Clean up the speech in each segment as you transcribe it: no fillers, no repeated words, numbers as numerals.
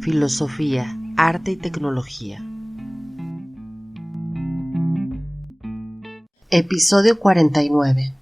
filosofía, arte y tecnología. Episodio 49.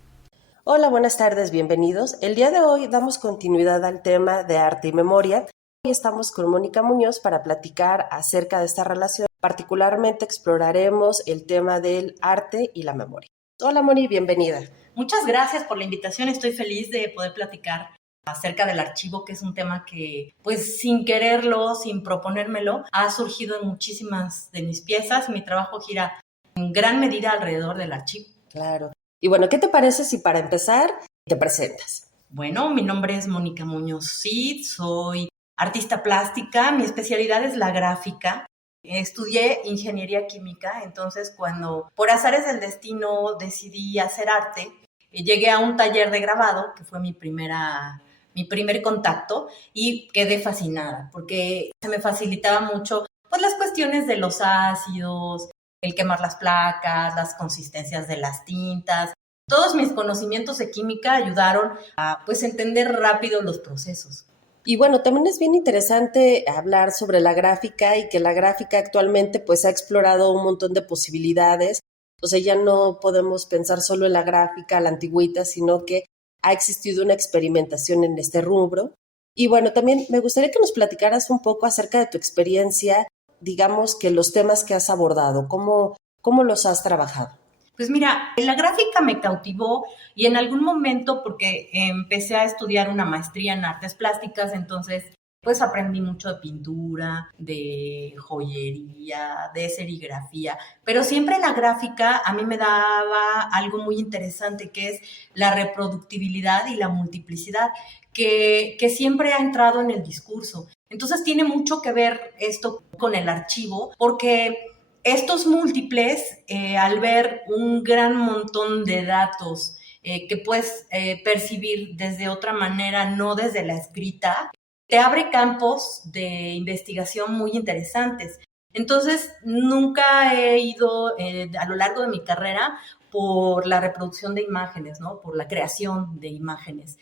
Hola, buenas tardes, bienvenidos. El día de hoy damos continuidad al tema de arte y memoria. Hoy estamos con Mónica Muñoz para platicar acerca de esta relación. Particularmente exploraremos el tema del arte y la memoria. Hola, Moni, bienvenida. Muchas gracias por la invitación. Estoy feliz de poder platicar acerca del archivo, que es un tema que, pues, sin quererlo, sin proponérmelo, ha surgido en muchísimas de mis piezas. Mi trabajo gira en gran medida alrededor del archivo. Claro. Y bueno, ¿qué te parece si para empezar te presentas? Bueno, mi nombre es Mónica Muñoz Cid, soy artista plástica, mi especialidad es la gráfica. Estudié ingeniería química, entonces cuando por azares del destino decidí hacer arte, llegué a un taller de grabado, que fue mi primer contacto, y quedé fascinada porque se me facilitaba mucho pues las cuestiones de los ácidos, el quemar las placas, las consistencias de las tintas. Todos mis conocimientos de química ayudaron a pues entender rápido los procesos. Y bueno, también es bien interesante hablar sobre la gráfica y que la gráfica actualmente pues ha explorado un montón de posibilidades. O sea, ya no podemos pensar solo en la gráfica, la antigüita, sino que ha existido una experimentación en este rubro. Y bueno, también me gustaría que nos platicaras un poco acerca de tu experiencia, digamos que los temas que has abordado, cómo los has trabajado. Pues mira, la gráfica me cautivó y en algún momento, porque empecé a estudiar una maestría en artes plásticas, entonces pues aprendí mucho de pintura, de joyería, de serigrafía, pero siempre la gráfica a mí me daba algo muy interesante, que es la reproductibilidad y la multiplicidad, que siempre ha entrado en el discurso. Entonces tiene mucho que ver esto con el archivo, porque estos múltiples, al ver un gran montón de datos que puedes percibir desde otra manera, no desde la escrita, te abre campos de investigación muy interesantes. Entonces, nunca he ido a lo largo de mi carrera por la reproducción de imágenes, ¿no? Por la creación de imágenes.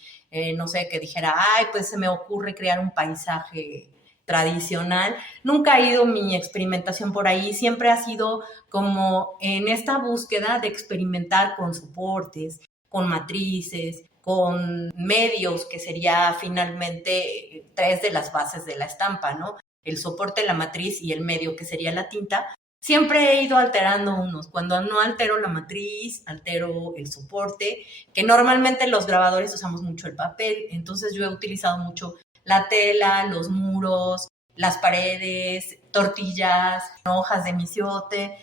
No sé, que dijera, ay, pues se me ocurre crear un paisaje tradicional. Nunca ha ido mi experimentación por ahí, siempre ha sido como en esta búsqueda de experimentar con soportes, con matrices, con medios, que sería finalmente tres de las bases de la estampa, ¿no? El soporte, la matriz y el medio, que sería la tinta. Siempre he ido alterando unos. Cuando no altero la matriz, altero el soporte, que normalmente los grabadores usamos mucho el papel, entonces yo he utilizado mucho la tela, los muros, las paredes, tortillas, hojas de misiote.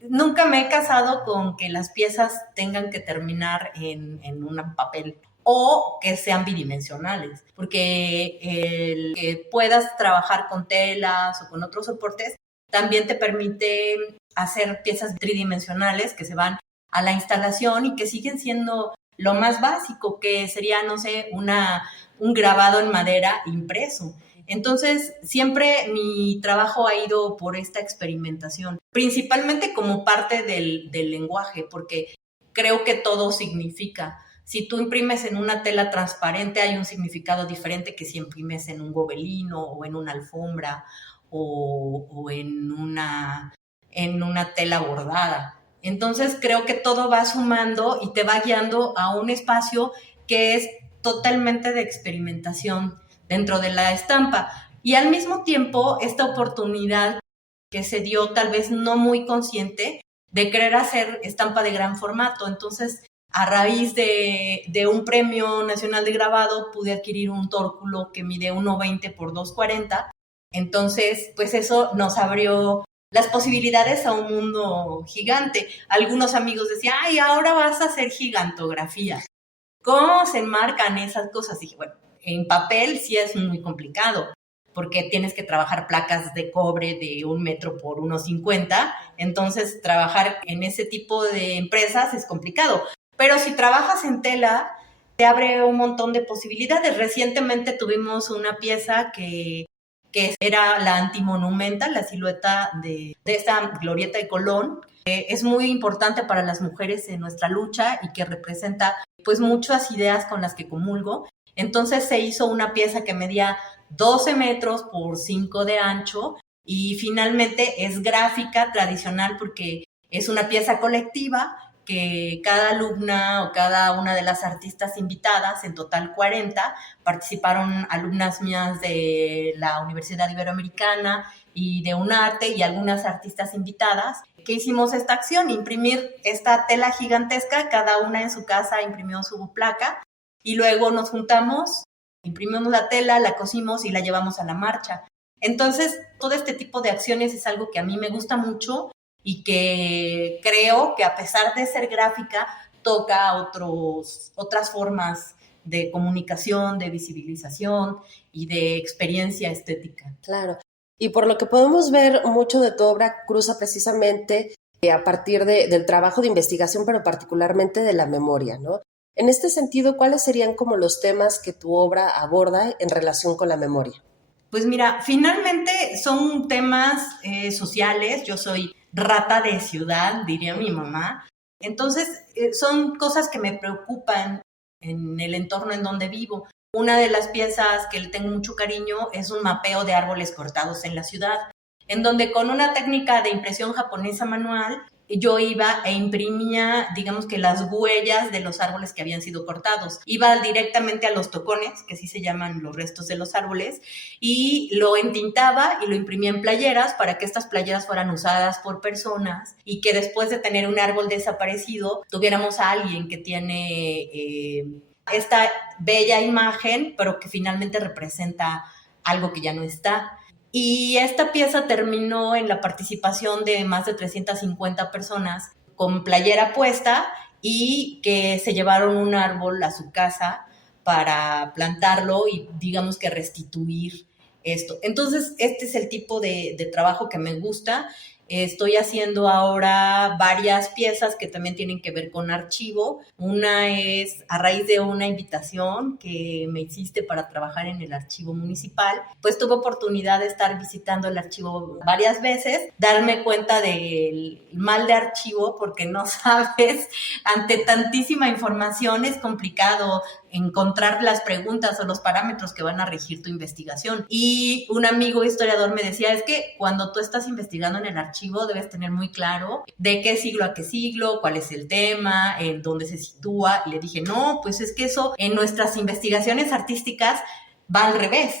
Nunca me he casado con que las piezas tengan que terminar en un papel o que sean bidimensionales, porque el que puedas trabajar con telas o con otros soportes también te permite hacer piezas tridimensionales que se van a la instalación y que siguen siendo lo más básico, que sería, no sé, un grabado en madera impreso. Entonces, siempre mi trabajo ha ido por esta experimentación, principalmente como parte del lenguaje, porque creo que todo significa. Si tú imprimes en una tela transparente, hay un significado diferente que si imprimes en un gobelino o en una alfombra o en una tela bordada. Entonces, creo que todo va sumando y te va guiando a un espacio que es totalmente de experimentación dentro de la estampa. Y al mismo tiempo, esta oportunidad que se dio, tal vez no muy consciente, de querer hacer estampa de gran formato. Entonces, a raíz de un premio nacional de grabado, pude adquirir un tórculo que mide 1.20 por 2.40. Entonces, pues eso nos abrió las posibilidades a un mundo gigante. Algunos amigos decían, ay, ahora vas a hacer gigantografía. ¿Cómo se enmarcan esas cosas? Dije, bueno, en papel sí es muy complicado, porque tienes que trabajar placas de cobre de 1 metro por 1.50, entonces trabajar en ese tipo de empresas es complicado. Pero si trabajas en tela, te abre un montón de posibilidades. Recientemente tuvimos una pieza que era la antimonumenta, la silueta de esta glorieta de Colón. Es muy importante para las mujeres en nuestra lucha y que representa pues muchas ideas con las que comulgo. Entonces se hizo una pieza que medía 12 metros por 5 de ancho, y finalmente es gráfica tradicional porque es una pieza colectiva que cada alumna o cada una de las artistas invitadas, en total 40, participaron alumnas mías de la Universidad Iberoamericana y de UNARTE y algunas artistas invitadas, que hicimos esta acción, imprimir esta tela gigantesca, cada una en su casa imprimió su placa, y luego nos juntamos, imprimimos la tela, la cosimos y la llevamos a la marcha. Entonces, todo este tipo de acciones es algo que a mí me gusta mucho y que creo que, a pesar de ser gráfica, toca otras formas de comunicación, de visibilización y de experiencia estética. Claro. Y por lo que podemos ver, mucho de tu obra cruza precisamente a partir del trabajo de investigación, pero particularmente de la memoria, ¿no? En este sentido, ¿cuáles serían como los temas que tu obra aborda en relación con la memoria? Pues mira, finalmente son temas sociales. Yo soy rata de ciudad, diría mi mamá. Entonces, son cosas que me preocupan en el entorno en donde vivo. Una de las piezas que le tengo mucho cariño es un mapeo de árboles cortados en la ciudad, en donde con una técnica de impresión japonesa manual, yo iba e imprimía, digamos que las huellas de los árboles que habían sido cortados. Iba directamente a los tocones, que así se llaman los restos de los árboles, y lo entintaba y lo imprimía en playeras para que estas playeras fueran usadas por personas y que después de tener un árbol desaparecido, tuviéramos a alguien que tiene esta bella imagen, pero que finalmente representa algo que ya no está. Y esta pieza terminó en la participación de más de 350 personas con playera puesta y que se llevaron un árbol a su casa para plantarlo y, digamos, que restituir esto. Entonces, este es el tipo de trabajo que me gusta. Estoy haciendo ahora varias piezas que también tienen que ver con archivo. Una es a raíz de una invitación que me hiciste para trabajar en el archivo municipal. Pues tuve oportunidad de estar visitando el archivo varias veces, darme cuenta del mal de archivo, porque no sabes, ante tantísima información es complicado encontrar las preguntas o los parámetros que van a regir tu investigación. Y un amigo historiador me decía, es que cuando tú estás investigando en el archivo debes tener muy claro de qué siglo a qué siglo, cuál es el tema, en dónde se sitúa. Y le dije, no, pues es que eso en nuestras investigaciones artísticas va al revés.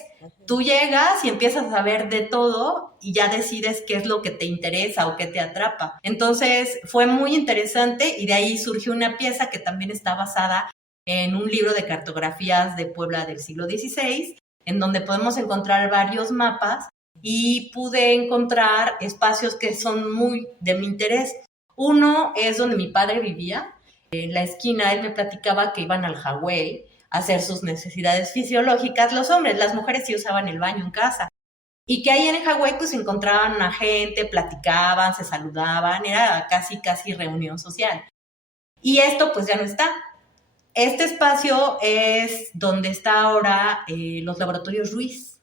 Tú llegas y empiezas a saber de todo y ya decides qué es lo que te interesa o qué te atrapa. Entonces fue muy interesante y de ahí surgió una pieza que también está basada en un libro de cartografías de Puebla del siglo XVI, en donde podemos encontrar varios mapas, y pude encontrar espacios que son muy de mi interés. Uno es donde mi padre vivía. En la esquina él me platicaba que iban al Hawái a hacer sus necesidades fisiológicas los hombres, las mujeres sí usaban el baño en casa. Y que ahí en el Hawái pues encontraban a gente, platicaban, se saludaban, era casi reunión social. Y esto pues ya no está. Este espacio es donde está ahora los laboratorios Ruiz.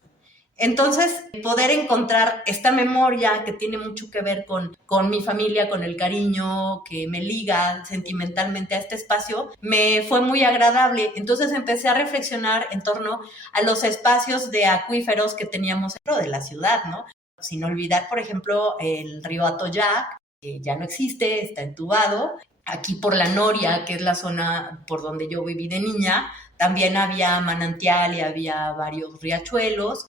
Entonces, poder encontrar esta memoria que tiene mucho que ver con mi familia, con el cariño que me liga sentimentalmente a este espacio, me fue muy agradable. Entonces empecé a reflexionar en torno a los espacios de acuíferos que teníamos dentro de la ciudad, ¿no? Sin olvidar, por ejemplo, el río Atoyac, que ya no existe, está entubado. Aquí por la Noria, que es la zona por donde yo viví de niña, también había manantial y había varios riachuelos.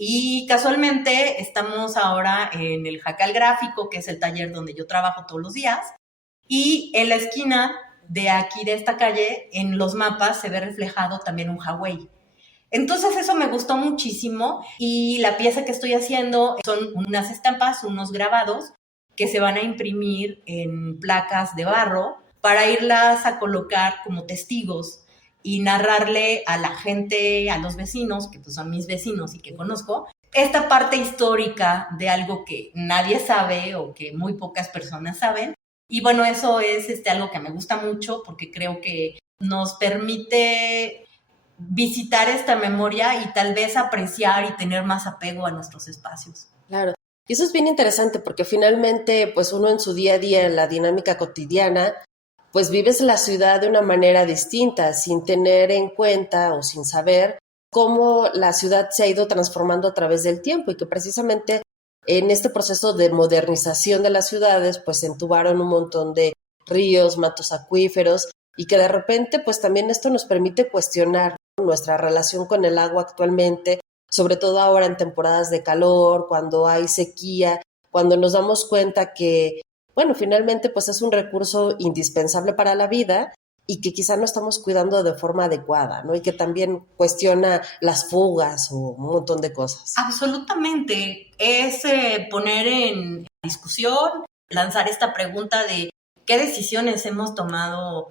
Y casualmente estamos ahora en el Jacal Gráfico, que es el taller donde yo trabajo todos los días. Y en la esquina de aquí, de esta calle, en los mapas se ve reflejado también un Hawái. Entonces eso me gustó muchísimo, y la pieza que estoy haciendo son unas estampas, unos grabados, que se van a imprimir en placas de barro para irlas a colocar como testigos y narrarle a la gente, a los vecinos, que pues son mis vecinos y que conozco, esta parte histórica de algo que nadie sabe o que muy pocas personas saben. Y bueno, eso es algo que me gusta mucho, porque creo que nos permite visitar esta memoria y tal vez apreciar y tener más apego a nuestros espacios. Claro. Y eso es bien interesante, porque finalmente, pues uno en su día a día, en la dinámica cotidiana, pues vives la ciudad de una manera distinta, sin tener en cuenta o sin saber cómo la ciudad se ha ido transformando a través del tiempo y que precisamente en este proceso de modernización de las ciudades, pues se entubaron un montón de ríos, mantos acuíferos y que de repente, pues también esto nos permite cuestionar nuestra relación con el agua actualmente, sobre todo ahora en temporadas de calor, cuando hay sequía, cuando nos damos cuenta que, bueno, finalmente pues es un recurso indispensable para la vida y que quizá no estamos cuidando de forma adecuada, ¿no? Y que también cuestiona las fugas o un montón de cosas. Absolutamente. Es poner en discusión, lanzar esta pregunta de qué decisiones hemos tomado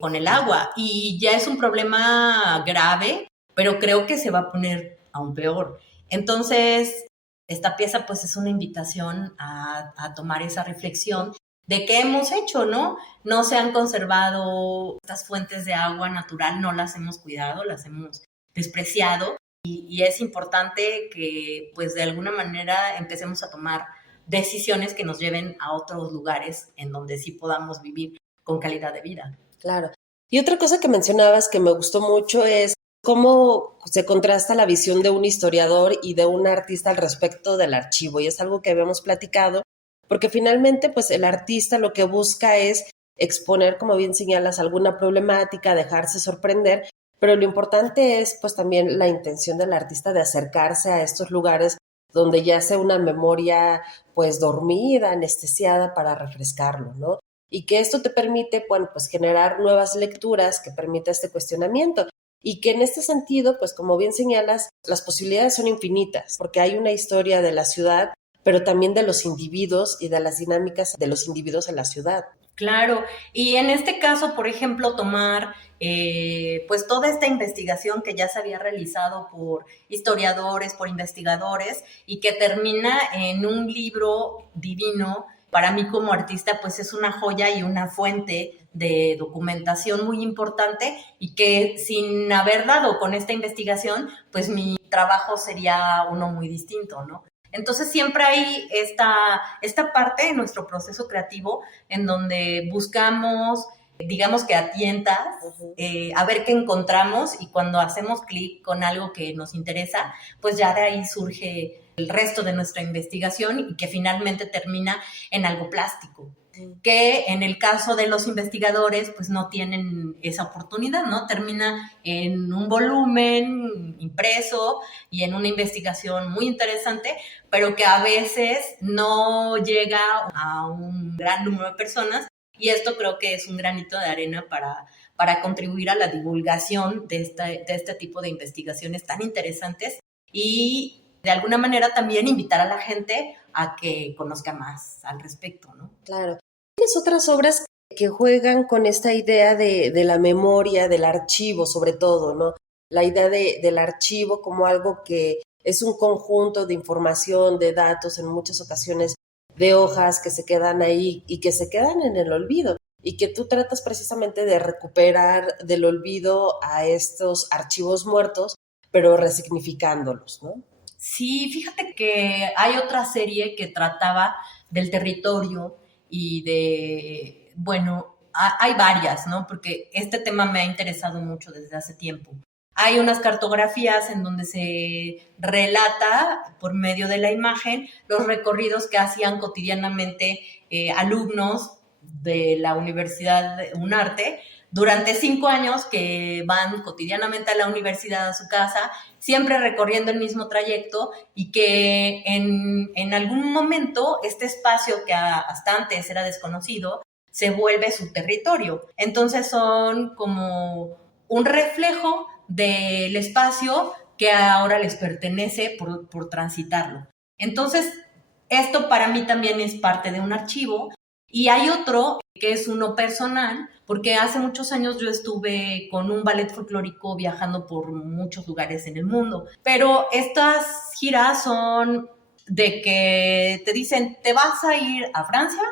con el agua. Y ya es un problema grave, pero creo que se va a poner aún peor. Entonces, esta pieza pues es una invitación a tomar esa reflexión de qué hemos hecho, ¿no? No se han conservado estas fuentes de agua natural, no las hemos cuidado, las hemos despreciado y es importante que pues de alguna manera empecemos a tomar decisiones que nos lleven a otros lugares en donde sí podamos vivir con calidad de vida. Claro. Y otra cosa que mencionabas que me gustó mucho es cómo se contrasta la visión de un historiador y de un artista al respecto del archivo. Y es algo que habíamos platicado, porque finalmente, pues el artista lo que busca es exponer, como bien señalas, alguna problemática, dejarse sorprender, pero lo importante es, pues también la intención del artista de acercarse a estos lugares donde yace una memoria, pues dormida, anestesiada para refrescarlo, ¿no? Y que esto te permite, bueno, pues generar nuevas lecturas que permita este cuestionamiento. Y que en este sentido, pues como bien señalas, las posibilidades son infinitas, porque hay una historia de la ciudad, pero también de los individuos y de las dinámicas de los individuos en la ciudad. Claro, y en este caso, por ejemplo, tomar pues toda esta investigación que ya se había realizado por historiadores, por investigadores, y que termina en un libro divino. Para mí como artista, pues es una joya y una fuente de documentación muy importante y que sin haber dado con esta investigación, pues mi trabajo sería uno muy distinto, ¿no? Entonces siempre hay esta parte en nuestro proceso creativo en donde buscamos, digamos que a tientas, a ver qué encontramos y cuando hacemos clic con algo que nos interesa, pues ya de ahí surge el resto de nuestra investigación y que finalmente termina en algo plástico, que en el caso de los investigadores pues no tienen esa oportunidad, ¿no? Termina en un volumen impreso y en una investigación muy interesante, pero que a veces no llega a un gran número de personas y esto creo que es un granito de arena para contribuir a la divulgación de este tipo de investigaciones tan interesantes y de alguna manera también invitar a la gente a que conozca más al respecto, ¿no? Claro. ¿Tienes otras obras que juegan con esta idea de la memoria, del archivo sobre todo, ¿no? La idea del archivo como algo que es un conjunto de información, de datos, en muchas ocasiones de hojas que se quedan ahí y que se quedan en el olvido y que tú tratas precisamente de recuperar del olvido a estos archivos muertos, pero resignificándolos, ¿no? Sí, fíjate que hay otra serie que trataba del territorio y bueno, hay varias, ¿no? Porque este tema me ha interesado mucho desde hace tiempo. Hay unas cartografías en donde se relata por medio de la imagen los recorridos que hacían cotidianamente alumnos de la Universidad de UNARTE durante 5 años que van cotidianamente a la universidad, a su casa, siempre recorriendo el mismo trayecto y que en algún momento este espacio que hasta antes era desconocido se vuelve su territorio. Entonces son como un reflejo del espacio que ahora les pertenece por transitarlo. Entonces, esto para mí también es parte de un archivo. Y hay otro que es uno personal, porque hace muchos años yo estuve con un ballet folclórico viajando por muchos lugares en el mundo. Pero estas giras son de que te dicen, te vas a ir a Francia,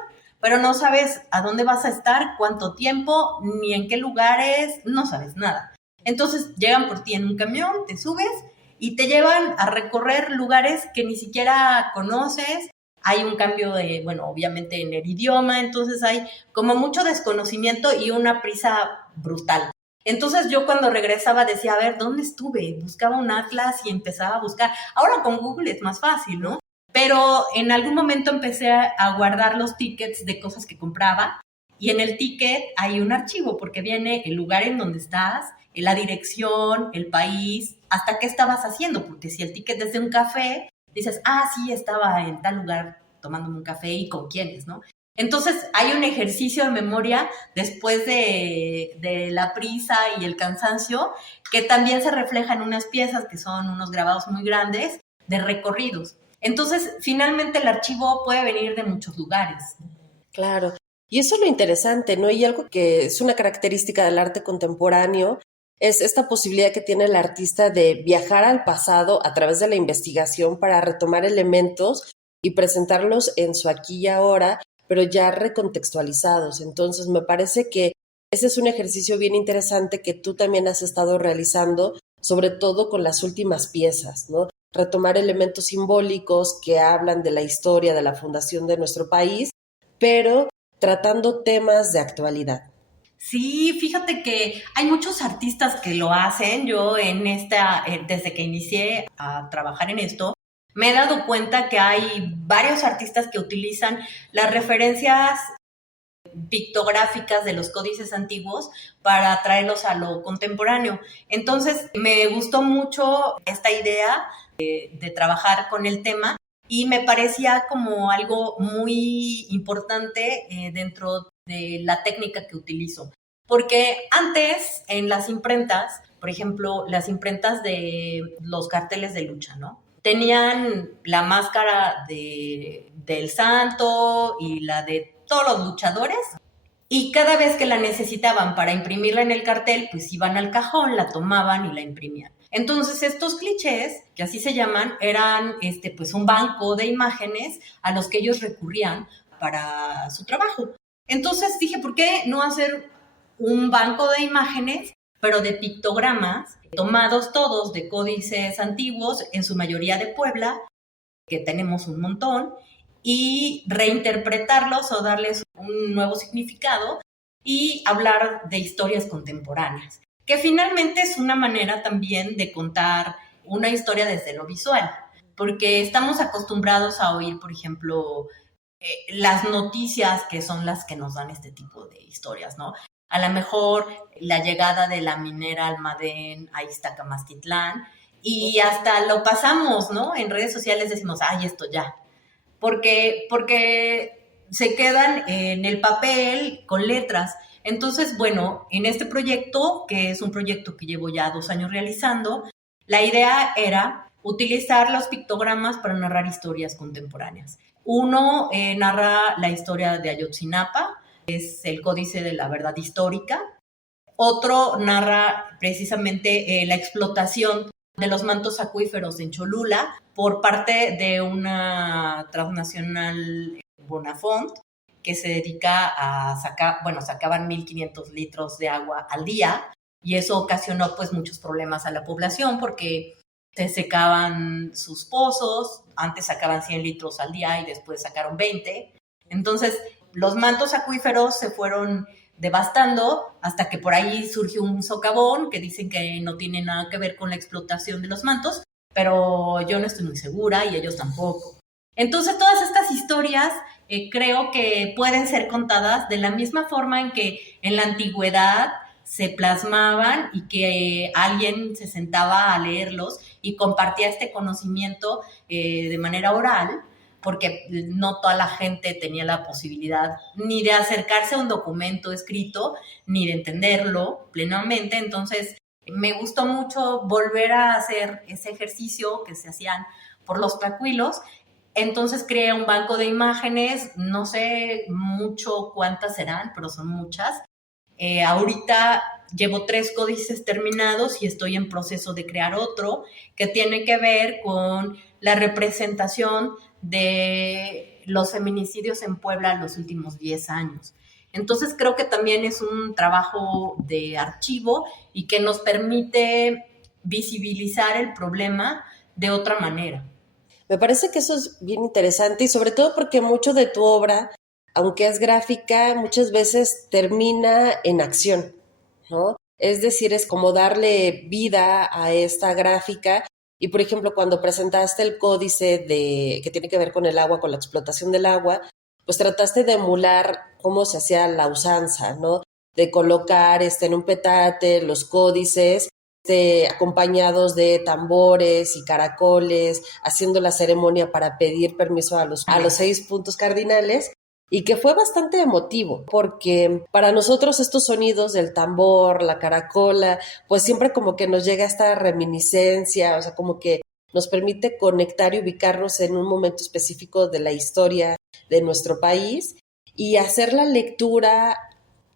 pero no sabes a dónde vas a estar, cuánto tiempo, ni en qué lugares, no sabes nada. Entonces llegan por ti en un camión, te subes y te llevan a recorrer lugares que ni siquiera conoces. Hay un cambio bueno, obviamente en el idioma, entonces hay como mucho desconocimiento y una prisa brutal. Entonces yo cuando regresaba decía, a ver, ¿dónde estuve? Buscaba un atlas y empezaba a buscar. Ahora con Google es más fácil, ¿no? Pero en algún momento empecé a guardar los tickets de cosas que compraba y en el ticket hay un archivo porque viene el lugar en donde estás, la dirección, el país, hasta qué estabas haciendo, porque si el ticket es de un café, dices, sí, estaba en tal lugar tomándome un café y con quiénes, ¿no? Entonces hay un ejercicio de memoria después de la prisa y el cansancio que también se refleja en unas piezas que son unos grabados muy grandes de recorridos. Entonces, finalmente el archivo puede venir de muchos lugares. Claro. Y eso es lo interesante, ¿no? Y algo que es una característica del arte contemporáneo es esta posibilidad que tiene el artista de viajar al pasado a través de la investigación para retomar elementos y presentarlos en su aquí y ahora, pero ya recontextualizados. Entonces, me parece que ese es un ejercicio bien interesante que tú también has estado realizando, sobre todo con las últimas piezas, ¿no? Retomar elementos simbólicos que hablan de la historia de la fundación de nuestro país, pero tratando temas de actualidad. Sí, fíjate que hay muchos artistas que lo hacen. Yo desde que inicié a trabajar en esto, me he dado cuenta que hay varios artistas que utilizan las referencias pictográficas de los códices antiguos para traerlos a lo contemporáneo. Entonces, me gustó mucho esta idea de trabajar con el tema y me parecía como algo muy importante dentro de la técnica que utilizo. Porque antes, en las imprentas, por ejemplo, las imprentas de los carteles de lucha, ¿no? Tenían la máscara del santo y la de todos los luchadores, y cada vez que la necesitaban para imprimirla en el cartel, pues iban al cajón, la tomaban y la imprimían. Entonces estos clichés, que así se llaman, eran pues un banco de imágenes a los que ellos recurrían para su trabajo. Entonces dije, ¿por qué no hacer un banco de imágenes, pero de pictogramas, tomados todos de códices antiguos, en su mayoría de Puebla, que tenemos un montón, y reinterpretarlos o darles un nuevo significado y hablar de historias contemporáneas, que finalmente es una manera también de contar una historia desde lo visual, porque estamos acostumbrados a oír, por ejemplo, las noticias que son las que nos dan este tipo de historias, ¿no? A lo mejor la llegada de la minera Almadén a Iztacamastitlán, y hasta lo pasamos, ¿no? En redes sociales decimos, ay, esto ya. Porque se quedan en el papel con letras. Entonces, bueno, en este proyecto, que es un proyecto que llevo ya 2 años realizando, la idea era utilizar los pictogramas para narrar historias contemporáneas. Uno narra la historia de Ayotzinapa, es el Códice de la Verdad Histórica. Otro narra precisamente la explotación de los mantos acuíferos en Cholula por parte de una transnacional, Bonafont, que se dedica a sacaban 1,500 litros de agua al día, y eso ocasionó pues muchos problemas a la población porque se secaban sus pozos. Antes sacaban 100 litros al día y después sacaron 20. Entonces los mantos acuíferos se fueron devastando hasta que por ahí surgió un socavón que dicen que no tiene nada que ver con la explotación de los mantos, pero yo no estoy muy segura y ellos tampoco. Entonces todas estas historias creo que pueden ser contadas de la misma forma en que en la antigüedad se plasmaban y que alguien se sentaba a leerlos y compartía este conocimiento de manera oral, porque no toda la gente tenía la posibilidad ni de acercarse a un documento escrito, ni de entenderlo plenamente. Entonces, me gustó mucho volver a hacer ese ejercicio que se hacían por los tlacuilos. Entonces creé un banco de imágenes, no sé mucho cuántas serán, pero son muchas. Ahorita llevo 3 códices terminados y estoy en proceso de crear otro que tiene que ver con la representación de los feminicidios en Puebla en los últimos 10 años. Entonces creo que también es un trabajo de archivo y que nos permite visibilizar el problema de otra manera. Me parece que eso es bien interesante y sobre todo porque mucho de tu obra, aunque es gráfica, muchas veces termina en acción, ¿no? Es decir, es como darle vida a esta gráfica. Y por ejemplo, cuando presentaste el códice que tiene que ver con el agua, con la explotación del agua, pues trataste de emular cómo se hacía la usanza, ¿no? De colocar en un petate los códices, acompañados de tambores y caracoles, haciendo la ceremonia para pedir permiso a los 6 puntos cardinales. Y que fue bastante emotivo, porque para nosotros estos sonidos del tambor, la caracola, pues siempre como que nos llega esta reminiscencia, o sea, como que nos permite conectar y ubicarnos en un momento específico de la historia de nuestro país y hacer la lectura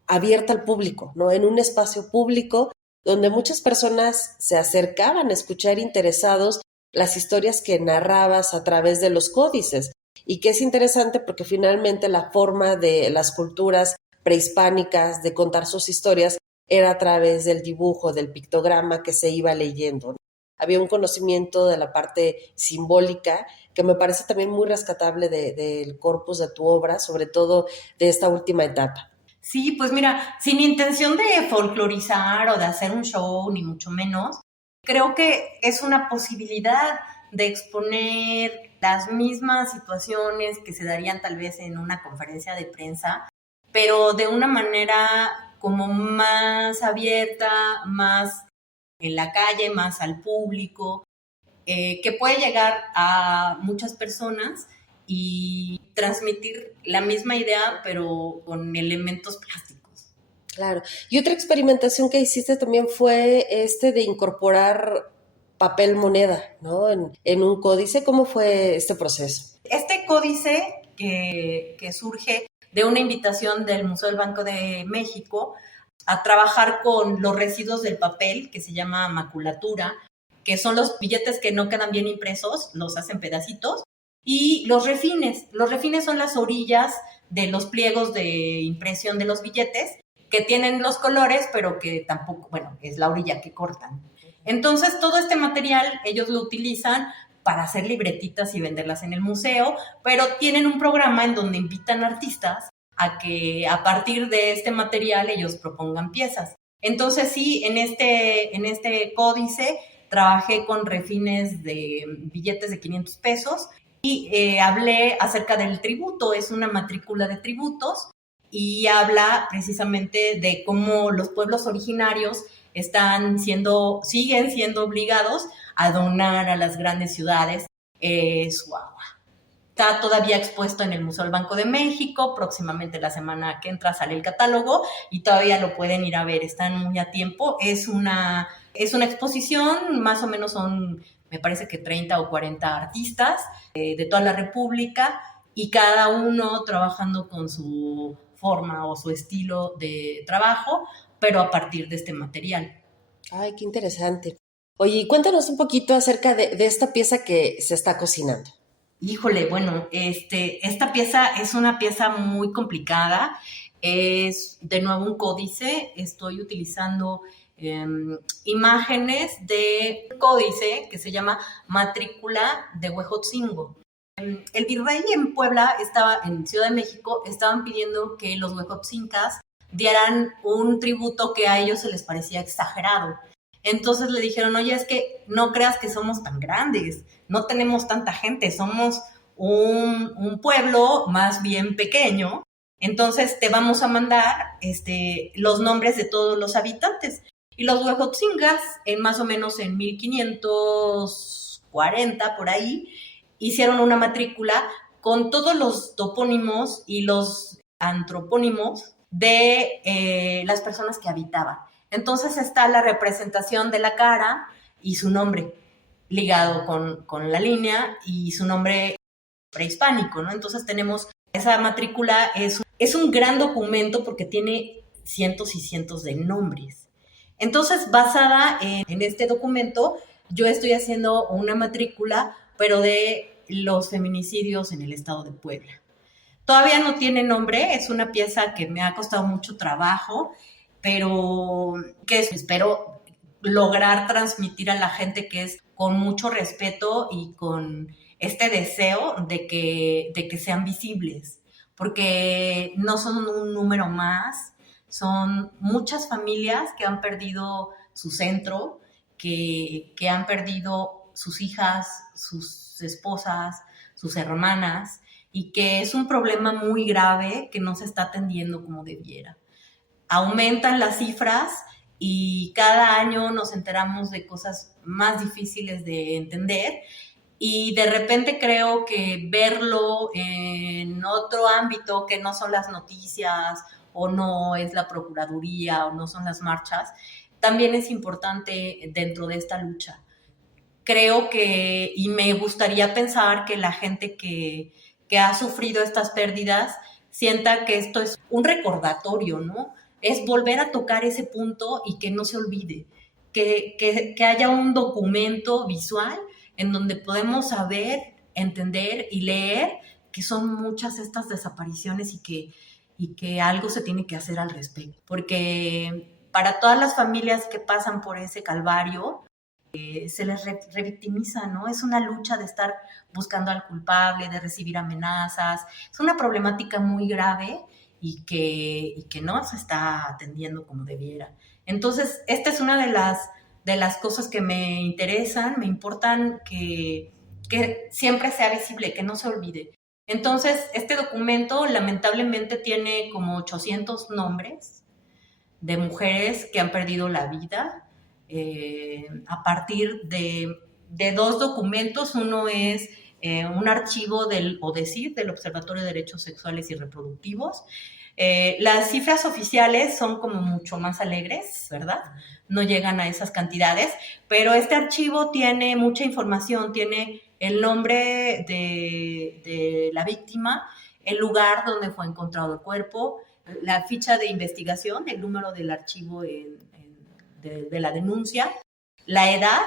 abierta al público, ¿no? En un espacio público donde muchas personas se acercaban a escuchar interesados las historias que narrabas a través de los códices. Y que es interesante porque finalmente la forma de las culturas prehispánicas de contar sus historias era a través del dibujo, del pictograma que se iba leyendo, ¿no? Había un conocimiento de la parte simbólica que me parece también muy rescatable del corpus de tu obra, sobre todo de esta última etapa. Sí, pues mira, sin intención de folclorizar o de hacer un show, ni mucho menos, creo que es una posibilidad de exponer las mismas situaciones que se darían tal vez en una conferencia de prensa, pero de una manera como más abierta, más en la calle, más al público, que puede llegar a muchas personas y transmitir la misma idea, pero con elementos plásticos. Claro. Y otra experimentación que hiciste también fue de incorporar papel moneda, ¿no? En un códice. ¿Cómo fue este proceso? Este códice que surge de una invitación del Museo del Banco de México a trabajar con los residuos del papel, que se llama maculatura, que son los billetes que no quedan bien impresos, los hacen pedacitos, y los refines. Los refines son las orillas de los pliegos de impresión de los billetes, que tienen los colores, pero que tampoco, bueno, es la orilla que cortan. Entonces, todo este material ellos lo utilizan para hacer libretitas y venderlas en el museo, pero tienen un programa en donde invitan artistas a que a partir de este material ellos propongan piezas. Entonces, sí, en este códice trabajé con refines de billetes de 500 pesos y hablé acerca del tributo. Es una matrícula de tributos y habla precisamente de cómo los pueblos originarios siguen siendo obligados a donar a las grandes ciudades su agua. Está todavía expuesto en el Museo del Banco de México. Próximamente la semana que entra sale el catálogo y todavía lo pueden ir a ver, están muy a tiempo. Es una exposición, más o menos son, me parece que 30 o 40 artistas de toda la República y cada uno trabajando con su forma o su estilo de trabajo, pero a partir de este material. Ay, qué interesante. Oye, y cuéntanos un poquito acerca de esta pieza que se está cocinando. Híjole, bueno, esta pieza es una pieza muy complicada. Es de nuevo un códice. Estoy utilizando imágenes de un códice que se llama Matrícula de Huejotzingo. El virrey en Puebla, en Ciudad de México, estaban pidiendo que los huejotzincas dieran un tributo que a ellos se les parecía exagerado. Entonces le dijeron, oye, es que no creas que somos tan grandes, no tenemos tanta gente, somos un pueblo más bien pequeño, entonces te vamos a mandar los nombres de todos los habitantes. Y los huejotzingas, más o menos en 1540, por ahí, hicieron una matrícula con todos los topónimos y los antropónimos de las personas que habitaban. Entonces está la representación de la cara y su nombre ligado con la línea y su nombre prehispánico, ¿no? Entonces tenemos esa matrícula, es un gran documento porque tiene cientos y cientos de nombres. Entonces, basada en este documento, yo estoy haciendo una matrícula, pero de los feminicidios en el estado de Puebla. Todavía no tiene nombre, es una pieza que me ha costado mucho trabajo, pero que espero lograr transmitir a la gente, que es con mucho respeto y con este deseo de que sean visibles, porque no son un número más, Son muchas familias que han perdido su centro, que han perdido sus hijas, sus esposas, sus hermanas, y que es un problema muy grave que no se está atendiendo como debiera. Aumentan las cifras y cada año nos enteramos de cosas más difíciles de entender, y de repente creo que verlo en otro ámbito que no son las noticias o no es la procuraduría o no son las marchas, también es importante dentro de esta lucha. Creo que, y me gustaría pensar que la gente que ha sufrido estas pérdidas sienta que esto es un recordatorio, ¿no? Es volver a tocar ese punto y que no se olvide, que haya un documento visual en donde podemos saber, entender y leer que son muchas estas desapariciones y que algo se tiene que hacer al respecto. Porque para todas las familias que pasan por ese calvario, se les revictimiza, ¿no? Es una lucha de estar buscando al culpable, de recibir amenazas. Es una problemática muy grave y que no se está atendiendo como debiera. Entonces, esta es una de las cosas que me interesan, me importan que siempre sea visible, que no se olvide. Entonces, este documento lamentablemente tiene como 800 nombres de mujeres que han perdido la vida a partir de dos documentos. Uno es un archivo del ODECIR, del Observatorio de Derechos Sexuales y Reproductivos. Las cifras oficiales son como mucho más alegres, ¿verdad? No llegan a esas cantidades, pero este archivo tiene mucha información, tiene el nombre de la víctima, el lugar donde fue encontrado el cuerpo, la ficha de investigación, el número del archivo de la denuncia, la edad,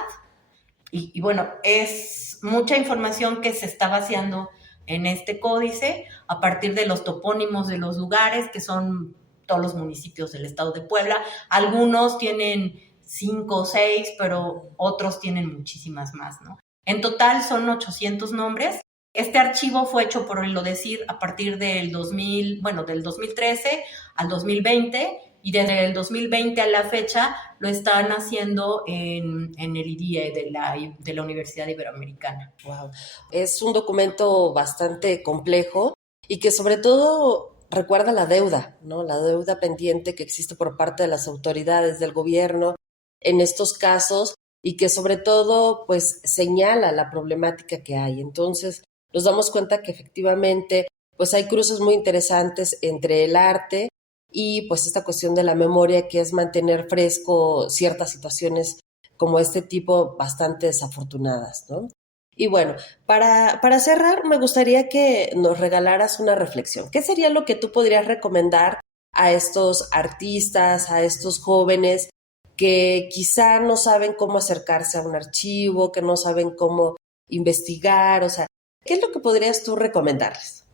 y bueno, es mucha información que se está vaciando en este códice a partir de los topónimos de los lugares, que son todos los municipios del estado de Puebla. Algunos tienen 5 o 6, pero otros tienen muchísimas más, ¿no? En total son 800 nombres. Este archivo fue hecho por el ODECIR a partir del 2013 al 2020, y desde el 2020 a la fecha lo están haciendo en el IDIE de la Universidad Iberoamericana. Wow. Es un documento bastante complejo y que sobre todo recuerda la deuda, ¿no? La deuda pendiente que existe por parte de las autoridades del gobierno en estos casos, y que sobre todo pues señala la problemática que hay. Entonces nos damos cuenta que efectivamente pues hay cruces muy interesantes entre el arte y pues esta cuestión de la memoria, que es mantener fresco ciertas situaciones como este tipo bastante desafortunadas, ¿no? Y bueno, para cerrar, me gustaría que nos regalaras una reflexión. ¿Qué sería lo que tú podrías recomendar a estos artistas, a estos jóvenes que quizá no saben cómo acercarse a un archivo, que no saben cómo investigar? O sea, ¿qué es lo que podrías tú recomendarles?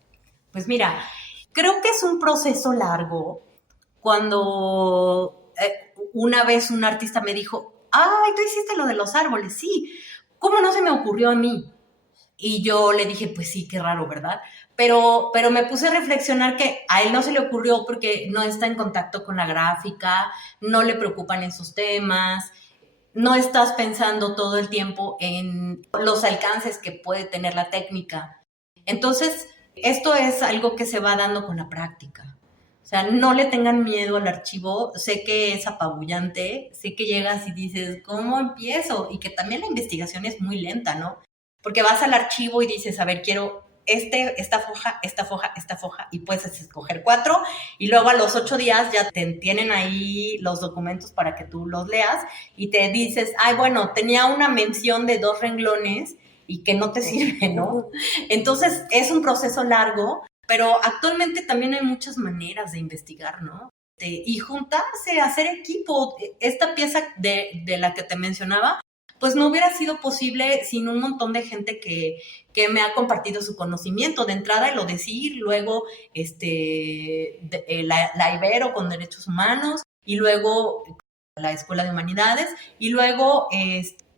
Pues mira, creo que es un proceso largo. Cuando una vez un artista me dijo, ¡ay, tú hiciste lo de los árboles! Sí, ¿cómo no se me ocurrió a mí? Y yo le dije, pues sí, qué raro, ¿verdad? Pero me puse a reflexionar que a él no se le ocurrió porque no está en contacto con la gráfica, no le preocupan esos temas, no estás pensando todo el tiempo en los alcances que puede tener la técnica. Entonces, esto es algo que se va dando con la práctica. O sea, no le tengan miedo al archivo. Sé que es apabullante, sé que llegas y dices, ¿cómo empiezo? Y que también la investigación es muy lenta, ¿no? Porque vas al archivo y dices, a ver, quiero esta foja, y puedes escoger 4, y luego a los 8 días ya te tienen ahí los documentos para que tú los leas, y te dices, ay, bueno, tenía una mención de 2 renglones y que no te sirve, ¿no? Entonces, es un proceso largo, pero actualmente también hay muchas maneras de investigar, ¿no? Y juntarse, hacer equipo. Esta pieza de la que te mencionaba, pues no hubiera sido posible sin un montón de gente que me ha compartido su conocimiento. De entrada, el ODECIR, luego la Ibero con Derechos Humanos, y luego la Escuela de Humanidades, y luego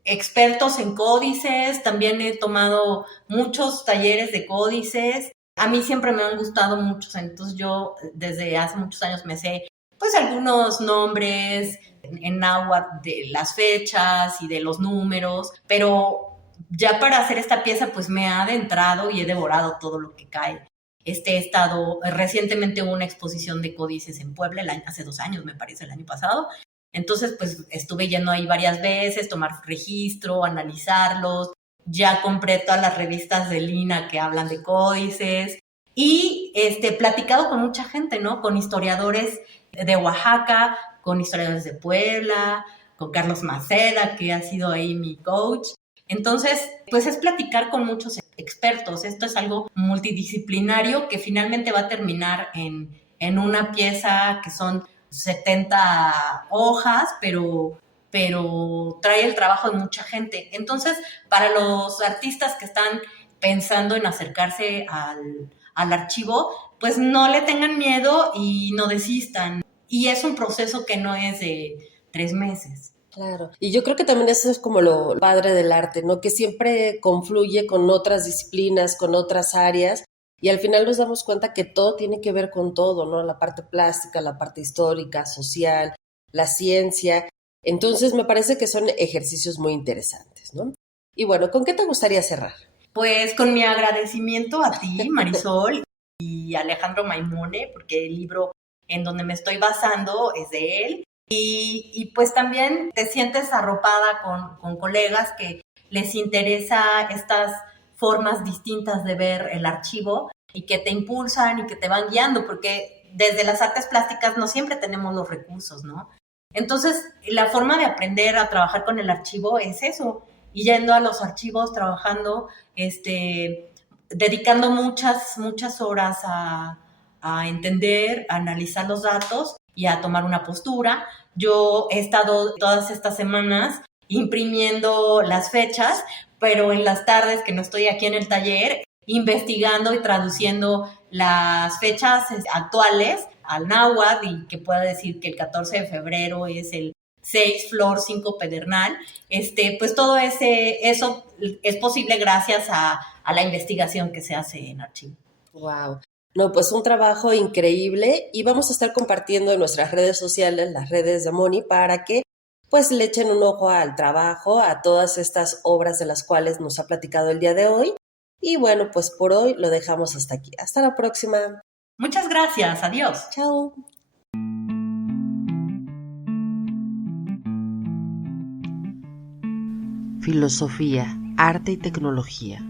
expertos en códices. También he tomado muchos talleres de códices. A mí siempre me han gustado muchos, entonces yo desde hace muchos años me sé pues algunos nombres en náhuatl de las fechas y de los números, pero ya para hacer esta pieza pues me ha adentrado y he devorado todo lo que cae. He estado, recientemente hubo una exposición de códices en Puebla, hace 2 años me parece, el año pasado. Entonces pues estuve yendo ahí varias veces, tomar registro, analizarlos. Ya compré todas las revistas de Lina que hablan de códices y platicado con mucha gente, ¿no? Con historiadores de Oaxaca, con historiadores de Puebla, con Carlos Maceda, que ha sido ahí mi coach. Entonces, pues es platicar con muchos expertos. Esto es algo multidisciplinario que finalmente va a terminar en una pieza que son 70 hojas, pero trae el trabajo de mucha gente. Entonces, para los artistas que están pensando en acercarse al archivo, pues no le tengan miedo y no desistan. Y es un proceso que no es de 3 meses. Claro, y yo creo que también eso es como lo padre del arte, ¿no? Que siempre confluye con otras disciplinas, con otras áreas, y al final nos damos cuenta que todo tiene que ver con todo, ¿no? La parte plástica, la parte histórica, social, la ciencia. Entonces me parece que son ejercicios muy interesantes, ¿no? Y bueno, ¿con qué te gustaría cerrar? Pues con mi agradecimiento a ti, Marisol, y Alejandro Maimone, porque el libro en donde me estoy basando es de él. Y pues también te sientes arropada con colegas que les interesa estas formas distintas de ver el archivo y que te impulsan y que te van guiando, porque desde las artes plásticas no siempre tenemos los recursos, ¿no? Entonces, la forma de aprender a trabajar con el archivo es eso, y yendo a los archivos, trabajando, dedicando muchas horas a entender, a analizar los datos y a tomar una postura. Yo he estado todas estas semanas imprimiendo las fechas, pero en las tardes que no estoy aquí en el taller, investigando y traduciendo las fechas actuales al náhuatl y que pueda decir que el 14 de febrero es el 6 flor 5 pedernal. Pues todo eso es posible gracias a la investigación que se hace en archivo. Wow. No, pues un trabajo increíble y vamos a estar compartiendo en nuestras redes sociales, las redes de Moni, para que pues le echen un ojo al trabajo, a todas estas obras de las cuales nos ha platicado el día de hoy. Y bueno, pues por hoy lo dejamos hasta aquí. Hasta la próxima. Muchas gracias. Adiós. Chao. Filosofía, arte y tecnología.